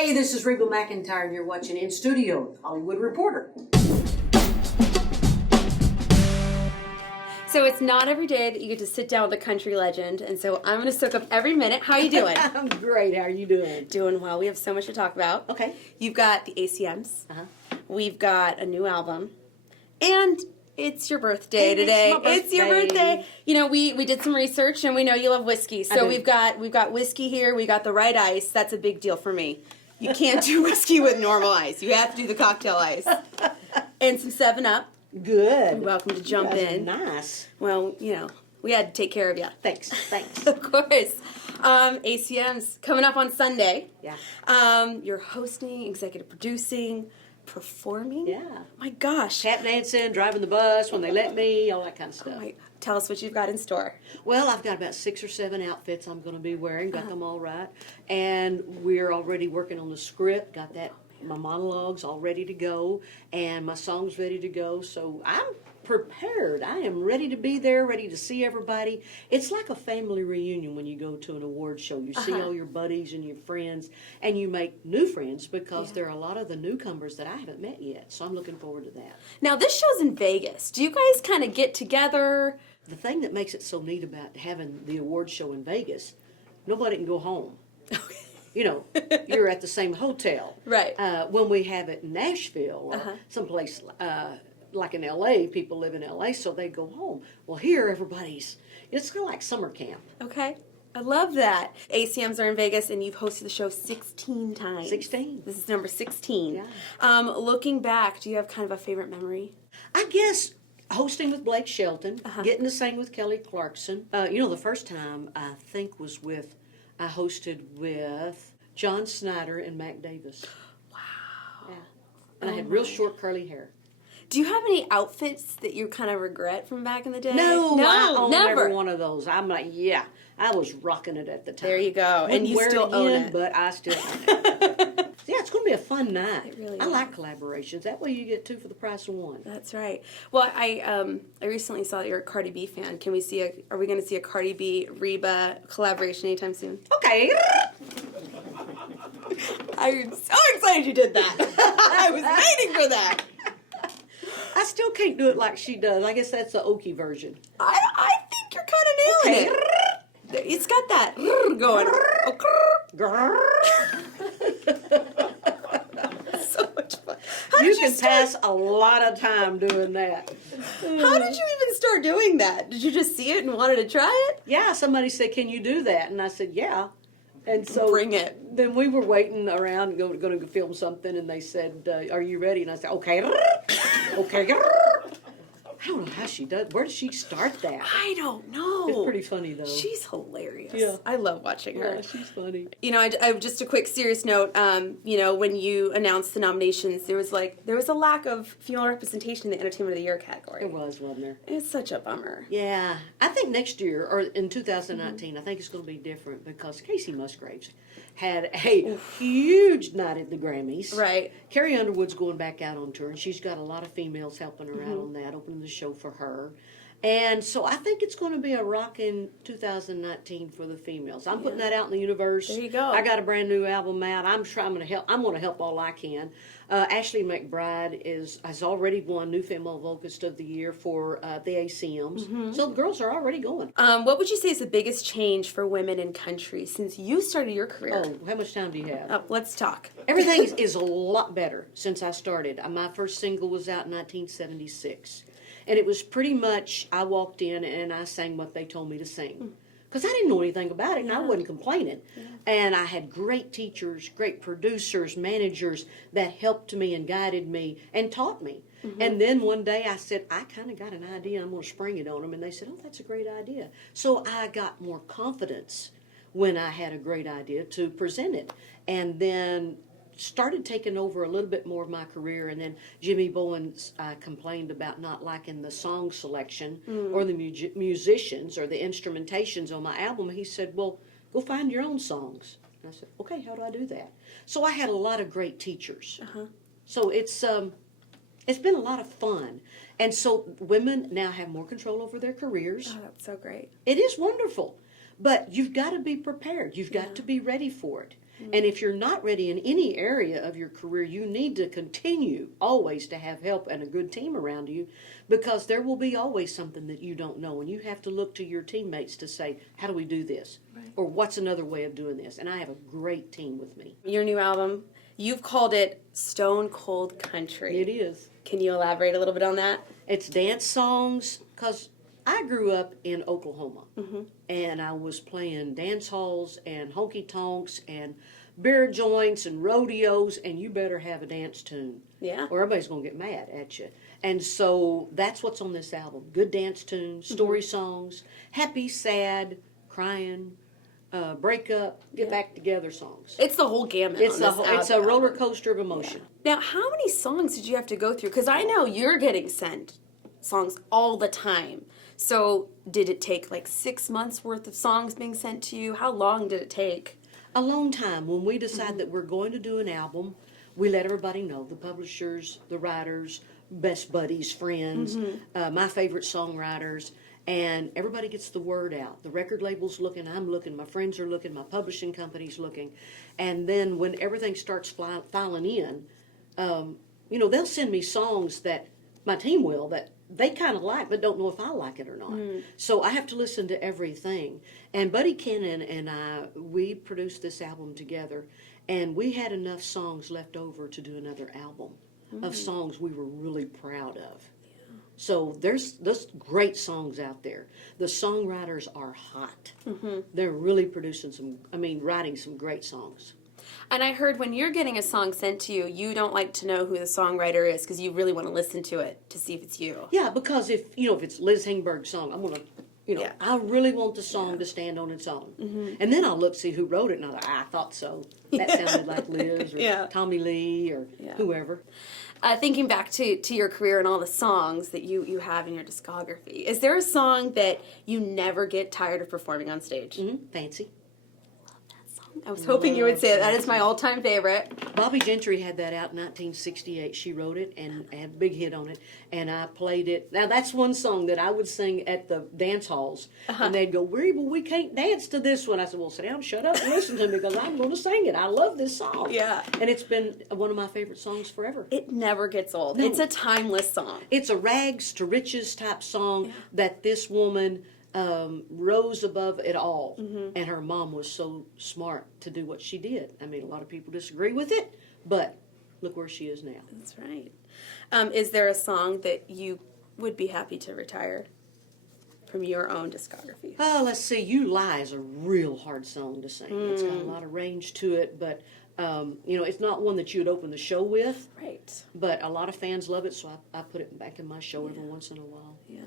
Hey, this is Reba McEntire, and you're watching In Studio, Hollywood Reporter. So it's not every day that you get to sit down with a country legend, and so I'm going to soak up every minute. How are you doing? I'm great. How are you doing? Doing well. We have so much to talk about. Okay. You've got the ACMs. We've got a new album. And it's your birthday today. It's your birthday. You know, we did some research, and we know you love whiskey. So we've got whiskey here. We got the right ice. That's a big deal for me. You can't do whiskey with normal ice. You have to do the cocktail ice. And some 7-Up. Good. You're welcome to jump in. Nice. Well, you know, we had to take care of you. Thanks. Of course. ACM's coming up on Sunday. Yeah. You're hosting, executive producing, performing. Yeah. My gosh. Tap dancing, driving the bus when they let me, all that kind of stuff. Tell us what you've got in store. Well, I've got about 6 or 7 outfits I'm going to be wearing. Got them all right. And we're already working on the script. Got that. My monologues all ready to go, and my songs ready to go. So I'm prepared. I am ready to be there, ready to see everybody. It's like a family reunion when you go to an award show. You see all your buddies and your friends, and you make new friends because there are a lot of the newcomers that I haven't met yet. So I'm looking forward to that. Now, this show's in Vegas. Do you guys kind of get together? The thing that makes it so neat about having the award show in Vegas, nobody can go home. You know, you're at the same hotel. Right. When we have it in Nashville or someplace like in L.A., people live in L.A., so they go home. Well, here, it's kind of like summer camp. Okay. I love that. ACMs are in Vegas, and you've hosted the show 16 times. 16. This is number 16. Yeah. Looking back, do you have kind of a favorite memory? I guess hosting with Blake Shelton, getting to sing with Kelly Clarkson. The first time I think I hosted with John Snyder and Mac Davis. Wow. Yeah. And I had real short curly hair. Do you have any outfits that you kind of regret from back in the day? No, I own never. every one of those. I'm like, yeah, I was rocking it at the time. There you go. Wouldn't and you wear still it own again, it. But I still own it. Yeah, it's going to be a fun night. It really I is. like collaborations. That way you get 2 for the price of 1. That's right. Well, I recently saw that you're a Cardi B fan. Are we going to see a Cardi B Reba collaboration anytime soon? Okay. I'm so excited you did that. I was waiting for that. I still can't do it like she does. I guess that's the Okie version. I think you're kind of nailing it. It's got that going. So much fun. You can pass a lot of time doing that. How did you even start doing that? Did you just see it and wanted to try it? Yeah, somebody said, "Can you do that?" And I said, "Yeah." And so Bring it. Then we were waiting around, going to film something, and they said, "Are you ready?" And I said, "Okay." Okay. I don't know how she does. Where did she start that? I don't know. It's pretty funny though. She's hilarious. Yeah. I love watching her. Yeah, she's funny. You know, I just a quick serious note. When you announced the nominations, there was a lack of female representation in the Entertainment of the Year category. There was, wasn't there? It's such a bummer. Yeah, I think next year or in 2019, I think it's going to be different because Casey Musgraves had a huge night at the Grammys. Right. Carrie Underwood's going back out on tour, and she's got a lot of females helping her out on that, opening the show for her. And so I think it's going to be a rockin' 2019 for the females. I'm putting that out in the universe. There you go. I got a brand new album out. I'm going to help all I can. Ashley McBride has already won New Female Vocalist of the Year for the ACMs. So the girls are already going. What would you say is the biggest change for women in country since you started your career? Oh, how much time do you have? Let's talk. Everything is a lot better since I started. My first single was out in 1976. And it was pretty much, I walked in and I sang what they told me to sing. Because I didn't know anything about it and I wasn't complaining. And I had great teachers, great producers, managers that helped me and guided me and taught me. And then one day I said, I kind of got an idea, I'm going to spring it on them. And they said, oh, that's a great idea. So I got more confidence when I had a great idea to present it. And then started taking over a little bit more of my career, and then Jimmy Bowen complained about not liking the song selection or the musicians or the instrumentations on my album. He said, well, go find your own songs. And I said, okay, how do I do that? So I had a lot of great teachers. So it's been a lot of fun. And so women now have more control over their careers. Oh, that's so great. It is wonderful. But you've got to be prepared. You've got to be ready for it. And if you're not ready in any area of your career, you need to continue always to have help and a good team around you, because there will be always something that you don't know. And you have to look to your teammates to say, how do we do this? Right. Or what's another way of doing this? And I have a great team with me. Your new album, you've called it Stone Cold Country. It is. Can you elaborate a little bit on that? It's dance songs, because I grew up in Oklahoma, and I was playing dance halls and honky tonks and beer joints and rodeos, and you better have a dance tune. Yeah. Or everybody's going to get mad at you. And so that's what's on this album. Good dance tunes, story songs, happy, sad, crying, break up, get back together songs. It's the whole gamut. It's a roller coaster of emotion. Yeah. Now, how many songs did you have to go through? Because I know you're getting sent songs all the time. So did it take like 6 months worth of songs being sent to you? How long did it take? A long time. When we decide that we're going to do an album, we let everybody know, the publishers, the writers, best buddies, friends, my favorite songwriters, and everybody gets the word out. The record label's looking, I'm looking, my friends are looking, my publishing company's looking. And then when everything starts filing in, they'll send me songs that my team will, that they kind of like, but don't know if I like it or not. So I have to listen to everything. And Buddy Kennan and I, we produced this album together, and we had enough songs left over to do another album of songs we were really proud of. Yeah. So there's great songs out there. The songwriters are hot. They're really writing some great songs. And I heard when you're getting a song sent to you, you don't like to know who the songwriter is because you really want to listen to it to see if it's you. Yeah, because if it's Liz Hingberg's song, I'm going to, I really want the song to stand on its own. And then I'll look, see who wrote it, and I'm like, I thought so. That sounded like Liz or Tommy Lee or whoever. Thinking back to your career and all the songs that you have in your discography, is there a song that you never get tired of performing on stage? Fancy. I was hoping you would say it. That is my all-time favorite. Bobby Gentry had that out in 1968. She wrote it and had a big hit on it, and I played it. Now, that's one song that I would sing at the dance halls, and they'd go, Reba, we can't dance to this one. I said, well, sit down, shut up, and listen to me, because I'm going to sing it. I love this song. Yeah. And it's been one of my favorite songs forever. It never gets old. No. It's a timeless song. It's a rags to riches type song that this woman rose above it all, and her mom was so smart to do what she did. I mean, a lot of people disagree with it, but look where she is now. That's right. Is there a song that you would be happy to retire from your own discography? Oh, let's see. You Lie is a real hard song to sing. It's got a lot of range to it, but it's not one that you would open the show with. Right. But a lot of fans love it, so I put it back in my show every once in a while. Yeah.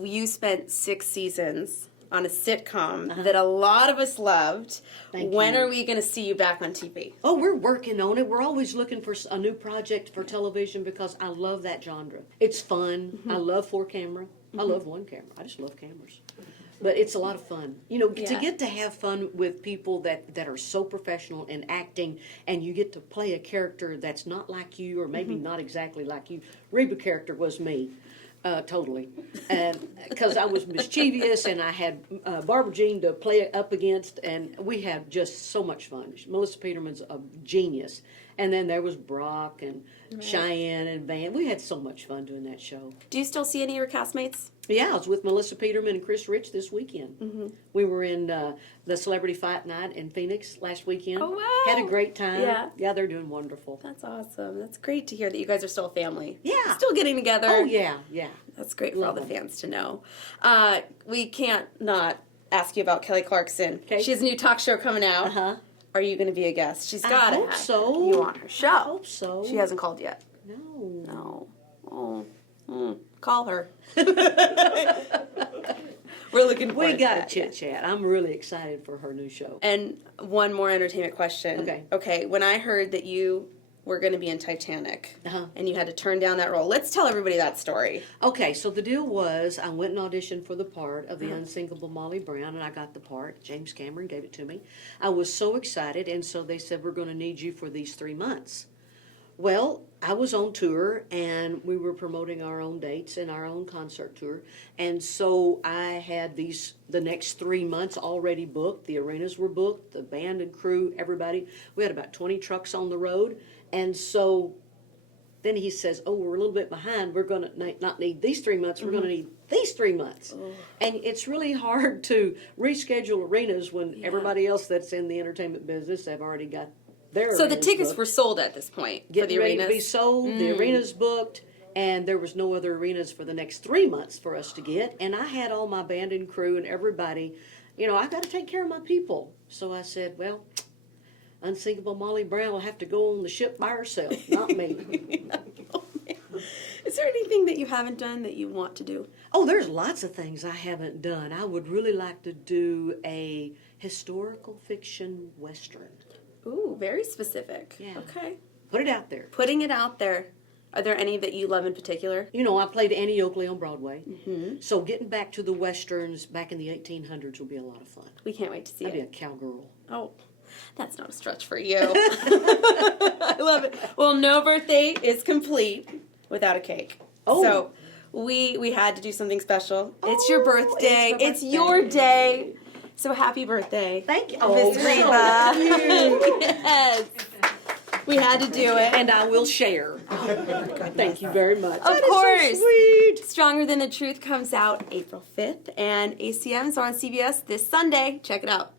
You spent 6 seasons on a sitcom that a lot of us loved. When are we going to see you back on TV? Oh, we're working on it. We're always looking for a new project for television because I love that genre. It's fun. I love 4-camera. I love 1 camera. I just love cameras. But it's a lot of fun. To get to have fun with people that are so professional in acting, and you get to play a character that's not like you, or maybe not exactly like you. Reba's character was me. Totally. And because I was mischievous, and I had Barbara Jean to play up against, and we had just so much fun. Melissa Peterman's a genius. And then there was Brock and Cheyenne and Van. We had so much fun doing that show. Do you still see any of your castmates? Yeah, I was with Melissa Peterman and Chris Rich this weekend. We were in the Celebrity Fight Night in Phoenix last weekend. Oh, wow. Had a great time. Yeah, they're doing wonderful. That's awesome. That's great to hear that you guys are still a family. Yeah. Still getting together. Oh, yeah. That's great for all the fans to know. We can't not ask you about Kelly Clarkson. Okay. She has a new talk show coming out. Are you going to be a guest? She's got it. I hope so. You want her show? I hope so. She hasn't called yet. No. Oh. Call her. We're looking forward to We got to chit-chat. I'm really excited for her new show. And one more entertainment question. Okay, when I heard that you were going to be in Titanic, and you had to turn down that role, let's tell everybody that story. Okay, so the deal was I went and auditioned for the part of the unsinkable Molly Brown, and I got the part. James Cameron gave it to me. I was so excited, and so they said, we're going to need you for these 3 months. Well, I was on tour and we were promoting our own dates and our own concert tour. And so I had the next 3 months already booked. The arenas were booked, the band and crew, everybody. We had about 20 trucks on the road. And so then he says, oh, we're a little bit behind. We're going to not need these 3 months. We're going to need these 3 months. Oh. And it's really hard to reschedule arenas when everybody else that's in the entertainment business have already got their So the tickets booked. Were sold at this point Getting for the ready arenas? to be sold. The arenas booked. And there was no other arenas for the next 3 months for us to get. And I had all my band and crew and everybody, I've got to take care of my people. So I said, well, Unsinkable Molly Brown will have to go on the ship by herself, not me. Is there anything that you haven't done that you want to do? Oh, there's lots of things I haven't done. I would really like to do a historical fiction Western. Ooh, very specific. Yeah. Okay. Put it out there. Putting it out there. Are there any that you love in particular? I played Annie Oakley on Broadway. Mm-hmm. So getting back to the Westerns back in the 1800s will be a lot of fun. We can't wait to see I'd be it. a cowgirl. Oh, that's not a stretch for you. I love it. Well, no birthday is complete without a cake. Oh. So we had to do something special. It's your birthday. It's my your day. So happy birthday. Thank you. Miss Oh, Reba. so cute. Yes. We had to do it. And I will share. Thank you very much. Of course. So sweet. Stronger Than the Truth comes out April 5th, and ACMs are on CBS this Sunday. Check it out.